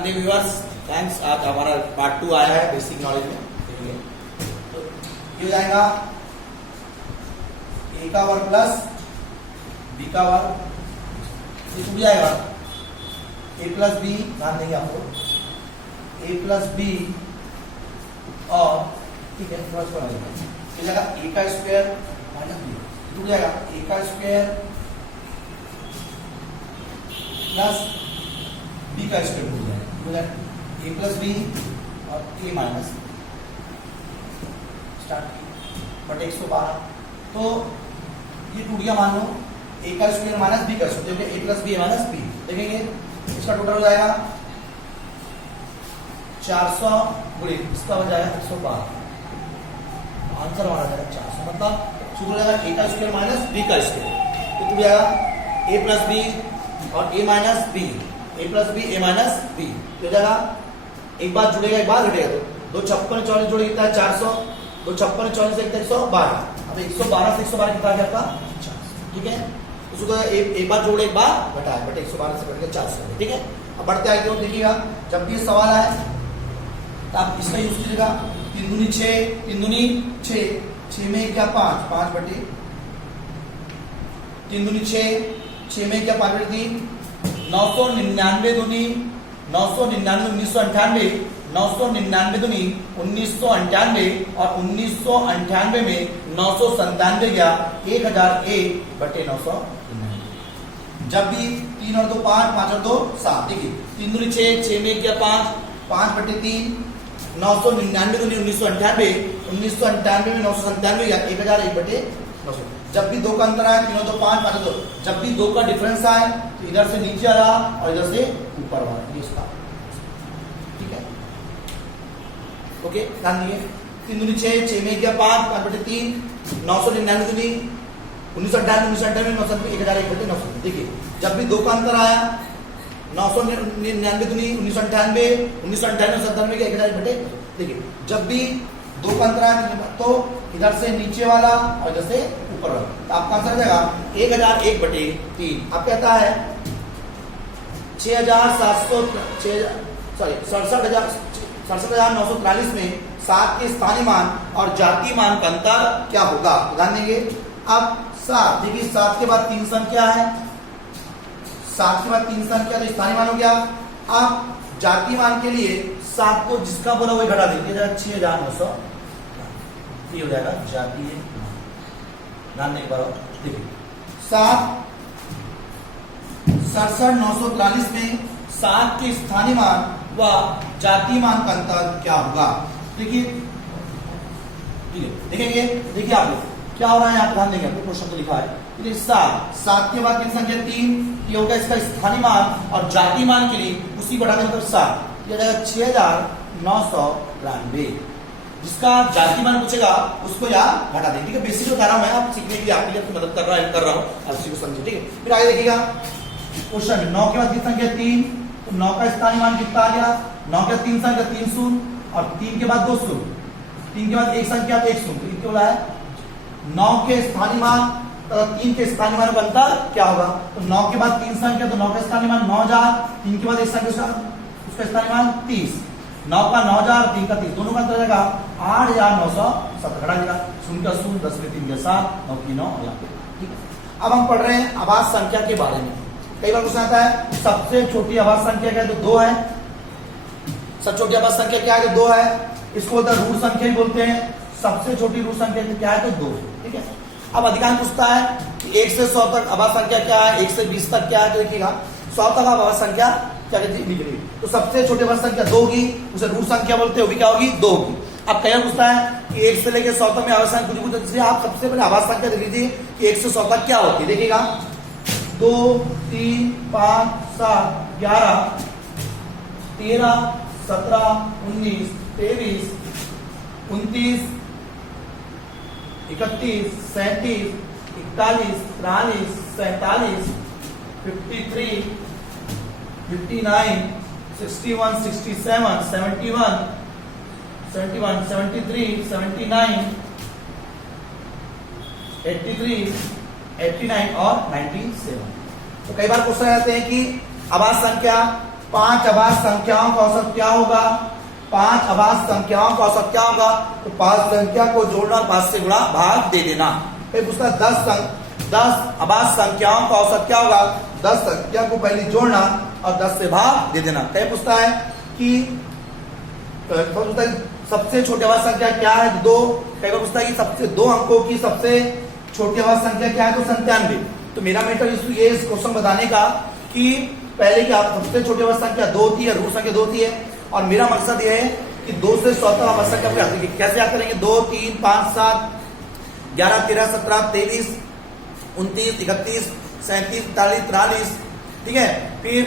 अन्य viewers thanks. आज हमारा पार्ट 2 आया है बेसिक नॉलेज में। तो ये हो जाएगा ए का वर्ग प्लस बी का वर्ग, ये टूट जाएगा ए प्लस बी, ध्यान देंगे आपको ए प्लस बी और ठीक है ये जाएगा ए का स्क्वायर माइनस बी, टूट जाएगा ए का स्क्वायर प्लस बी का स्क्वायर टूट जाएगा ए प्लस बी और ए माइनस स्टार्ट बट 112। तो ये टूट गया, मान लो ए का स्क्वायर माइनस बी का स्क्वायर, देखिए ए प्लस बी माइनस बी, देखेंगे इसका टोटल हो जाएगा 400 गुणे इसका हो जाएगा 112, आंसर हमारा जाएगा 400, मतलब सूत्र हो जाएगा ए का स्क्वायर माइनस बी का स्क्वायर, तो टूट जाएगा ए प्लस बी और ए माइनस बी, ए प्लस बी ए माइनस बी, तो जाएगा एक बार जुड़ेगा एक बार घटेगा, तो 2 56 40 जोड़े कितना है 400, 2 56 40 से 112, अब 112 से 112 कितना आ गया आपका 400, ठीक है। उसको एक बार जोड़े एक बार घटाए बट 112 से घट गया 400, ठीक है। अब बढ़ते आगे तो देखिएगा जब भी सवाल आए तो आप इसका यूज कीजिएगा, 3 दूनी 6, 3 दूनी 6, 6 में क्या 5, 5 बटे 3 दूनी 6, 6 में क्या 5 बटे 3, 999 दूनी 999 1998, 999 दूनी 1998 और 1998 में 997 गया 1001 बटे 999। जब भी 3 और 2 5, 5 और 2 7, देखिए 3 दूनी 6, 6 में क्या 5, 5 बटे 3, 999 दूनी 1998, 1998 में 997 गया 1001 बटे 900। जब भी 2 का अंतर आए 3 और 2 5, 5 और 2, जब भी 2 का डिफरेंस आए तो इधर से नीचे वाला और इधर से ऊपर वाला, ये इसका ठीक है। ओके ध्यान दिए, 3 दूनी 6, 6 में क्या 5, 5 बटे 3, 999 दूनी 1998 में 1001 बटे 900। देखिए जब भी 2 का अंतर आया 999 दूनी 1998, 1998 के 1001 बटे, देखिए जब भी 2 का अंतर आया तो इधर से नीचे वाला और इधर से ऊपर वाला, तो आपका आंसर आ जाएगा 1001 बटे 3। अब कहता है 67,943 में 7 के स्थानीय मान और जातीय मान का अंतर क्या होगा, ध्यान देंगे। अब 7, देखिए 7 के बाद 3 संख्या है, 7 के बाद 3 संख्या तो स्थानीय मान हो गया। अब जातीय मान के लिए 7 को जिसका बोला वही घटा देंगे, 6900, ये हो जाएगा जातीय मान। ध्यान दें एक बार, देखिए 67,943 में 7 के स्थानीय मान व जातीय मान का अंतर क्या होगा, देखिए देखेंगे। देखिए आप क्या हो रहा है, आप ध्यान देंगे, आपको क्वेश्चन तो लिखा है 7 के बाद 3 संख्या 3, ये होगा इसका स्थानीय मान और जातीय मान के लिए उसी बढ़ा के मतलब 7, ये जाएगा 6993। जिसका जातीय मान पूछेगा उसको यहाँ घटा दें, ठीक है। बेसिक बता रहा हूं मैं, आप सीखने के लिए आपके लिए मदद कर रहा हूँ, आप इसी को समझिए, ठीक है। फिर आगे देखिएगा क्वेश्चन 9 के बाद 3 संख्या 3, तो 9 का स्थानीय मान कितना आ गया, 9 के बाद 3 संख्या 3 शून्य और 3 के बाद 2 शून्य, 3 के बाद 1 संख्या तो 1 शून्य, तो इनके बोला है 9 के स्थानीय मान 3 के स्थानीय मान का अंतर क्या होगा, तो 9 के बाद 3 संख्या तो 9 का स्थानीय मान 9000, 3 के बाद 1 संख्या उसका स्थानीय मान 30, 9 का 9000, 3 का 30, दोनों का अंतर जाएगा 8970, घटा देगा 0 का 0, 10 में 3 के 7, 9 की 9, ठीक है। अब हम पढ़ रहे हैं आभाज्य संख्या के बारे में। कई बार क्वेश्चन आता है सबसे छोटी आभाज्य संख्या क्या है, तो 2 है। सबसे छोटी आभाज्य संख्या क्या है, तो 2 है, इसको बोलते हैं रूट संख्या ही बोलते हैं। सबसे छोटी रूट संख्या क्या है, तो 2, ठीक है। अब अधिकांश पूछता है कि 1 से 100 तक आभाज्य संख्या क्या है, 1 से 20 तक क्या है, तो देखिएगा 100 तक आभाज्य संख्या क्या निकली, तो सबसे छोटी आभाज्य संख्या 2 होगी, उसे रूट संख्या बोलते हैं, वो भी क्या होगी 2 होगी। अब कई पूछता है कि 1 से लेकर 100 तक में आभाज्य संख्या कुछ, इसलिए आप सबसे पहले आभाज्य संख्या देख लीजिए कि 1 से 100 तक क्या होती है, देखिएगा 2 3 5 7 11 13 17 19 23 29 31 37 41 43 47 53 59 61 67 71 71 73 79 83 89 और 97। तो कई बार क्वेश्चन आते हैं कि आभाज्य संख्या 5 अभाज्य संख्याओं का औसत क्या होगा? 5 अभाज्य संख्याओं का औसत क्या होगा? तो 5 संख्या को जोड़ना और 5 से गुणा भाग दे देना। फिर पूछता है 10 अभाज्य संख्याओं का औसत क्या होगा? 10 संख्या को पहले जोड़ना और 10 से भाग दे देना। कई पूछता है कि सबसे छोटी अभाज्य संख्या क्या है? 2। कई बार पूछता है कि सबसे 2 अंकों की सबसे छोटी अभाज्य संख्या क्या है? तो 97। तो मेरा मेथड ये इस क्वेश्चन बताने का कि पहले की सबसे छोटी अभाज्य संख्या 2 थी है, रूट संख्या 2 थी है, और मेरा मकसद ये है कि 2 से 100 तक अभाज्य संख्या याद करेंगे। कैसे याद करेंगे? 2, 3, 5, 7, 11, 13, 17, 23, 29, 31, 37, 48, 43, ठीक है। फिर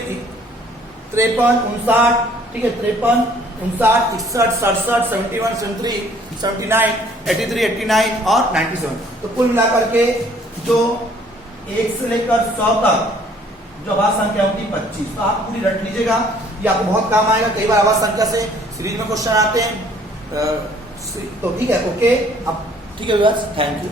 53, 59, ठीक है, 53, 59, 61, 67, 71, 73, 79, 83, 89 और 97। तो कुल मिलाकर के जो 1 से लेकर 100 तक जो अभाज्य संख्या होती है 25। तो आप पूरी रट लीजिएगा, ये आपको बहुत काम आएगा। कई बार अभाज्य संख्या से सीरीज में क्वेश्चन आते हैं। तो ठीक है, ओके, अब ठीक है व्यूअर्स, थैंक यू।